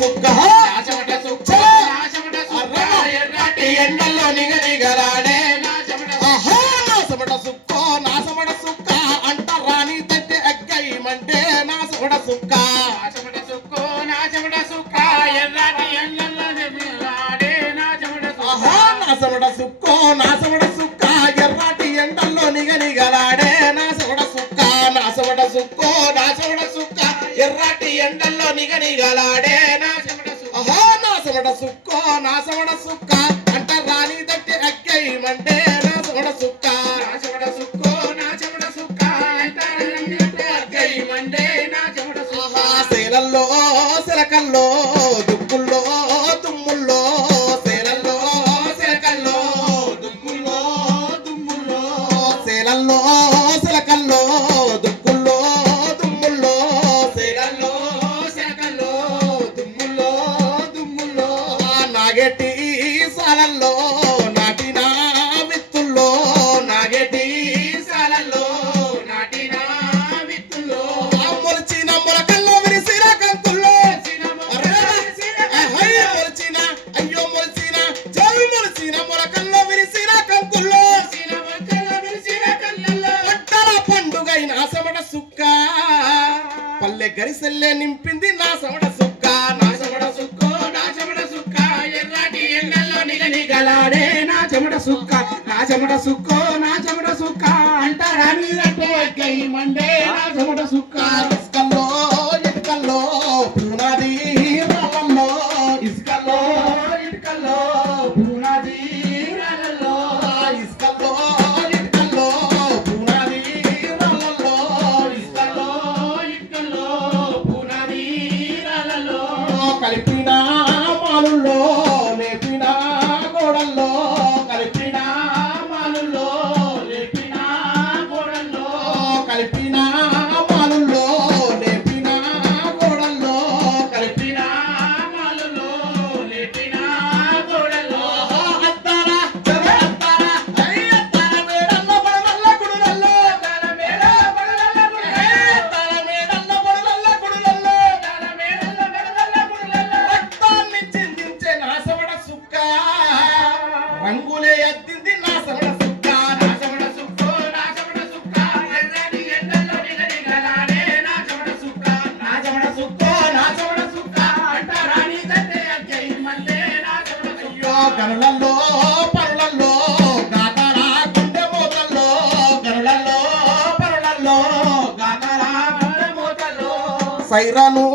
సుక్క ఎర్రటి ఎండల్లో నిగనిగలాడే నా చెమట సుక్కో నా చెమట సుక్క అంట రాని తట్టి ఎగ్గైమంటే నా చెమట సుక్క నా చెమట సుక్క ఎర్రటి ఎండల్లో నిగనిగలాడే నా చెమట సుక్కో నా చెమట సుక్క ఎర్రటి ఎండల్లో నిగనిగలాడే నా చెమట సుక్క నా చెమట సుక్కో నా చెమట సుక్క ఎర్రటి ఎండల్లో నిగనిగలాడే నా చెమట సుక్క నా చెమట సుక్కో నా చెమట సుక్క అంట రాని తట్టి ఎగ్గైమంటే నా చెమట సుక్క సేలల్లో సిలకల్లో దుక్కుల్లో తుమ్ముల్లో సేలల్లో సిలకల్లో దుక్కుల్లో తుమ్ముల్లో సేలల్లో సిలకల్లో దుక్కుల్లో తుమ్ముల్లో సేలల్లో సిలకల్లో తుమ్ముల్లో నాగెట్టి సాలల్లో నాటిన విత్తుల్లో నాగెట్టి సాలల్లో నాటిన విత్తుల్లో మొలిచిన మొలకల్లో విరిసిన కంకుల్లో మొలిచిన అయ్యో మొలిచిన జల్ మొలిచిన మొలకల్లో విరిసిన కంకుల్లో పట్టల పండుగైన చెమట సుక్క పల్లె గరిసెల్లే నింపింది నా చెమట సుక్క నా చెమట సుక్కో నా చెమట సుక్క ఎర్రటి ఎండల్లో నిగనిగలాడే నా చెమట సుక్క నా చెమట సుక్కో నా చెమట సుక్క అంట రాని మండే నా చెమట సుక్క ఇసుకల్లో ఇటుకల్లో పునాది రాళ్ళల్లో ఇసుకల్లో ఇటుకల్లో పునాది రాళ్ళల్లో ఇసుకల్లో ఇటుకల్లో పునాది రాళ్ళల్లో ఇసుకల్లో ఇటుకల్లో పునాది రాళ్ళల్లో కలిపిన మాలుల్లో లేపిన గోడల్లో కలిపిన మాలుల్లో లేపిన గోడల్లో కలిపిన మాలుల్లో లేపిన గోడల్లో కలిపిన మాలుల్లో లేపిన గోడల్లో అత్తారా అత్తారా అత్తారా మేడల్లో పడవల్ల గుడులల్లో తల మేడ పడవల్ల గుడులల్లో తల మేడల్లో పడవల్ల గుడులల్లో తల మేడల్లో పడవల్ల గుడులల్లో రక్తాన్ని చిందించే నా చెమట సుక్క రంగులే ఎత్తింది నా చెమట సుక్క నా చెమట సుక్కో నా చెమట సుక్క ఎర్రటి ఎండల్లో నిగనిగలాడే నా చెమట సుక్క నా చెమట సుక్కో నా చెమట సుక్క అంట రాని తట్టే అగ్గైమంటే నా చెమట సుక్కో గనులల్లో పరులల్లో గాతరా గుండె మోతల్లో గనులల్లో పరులల్లో గాతరా గుండె మోతల్లో సైరను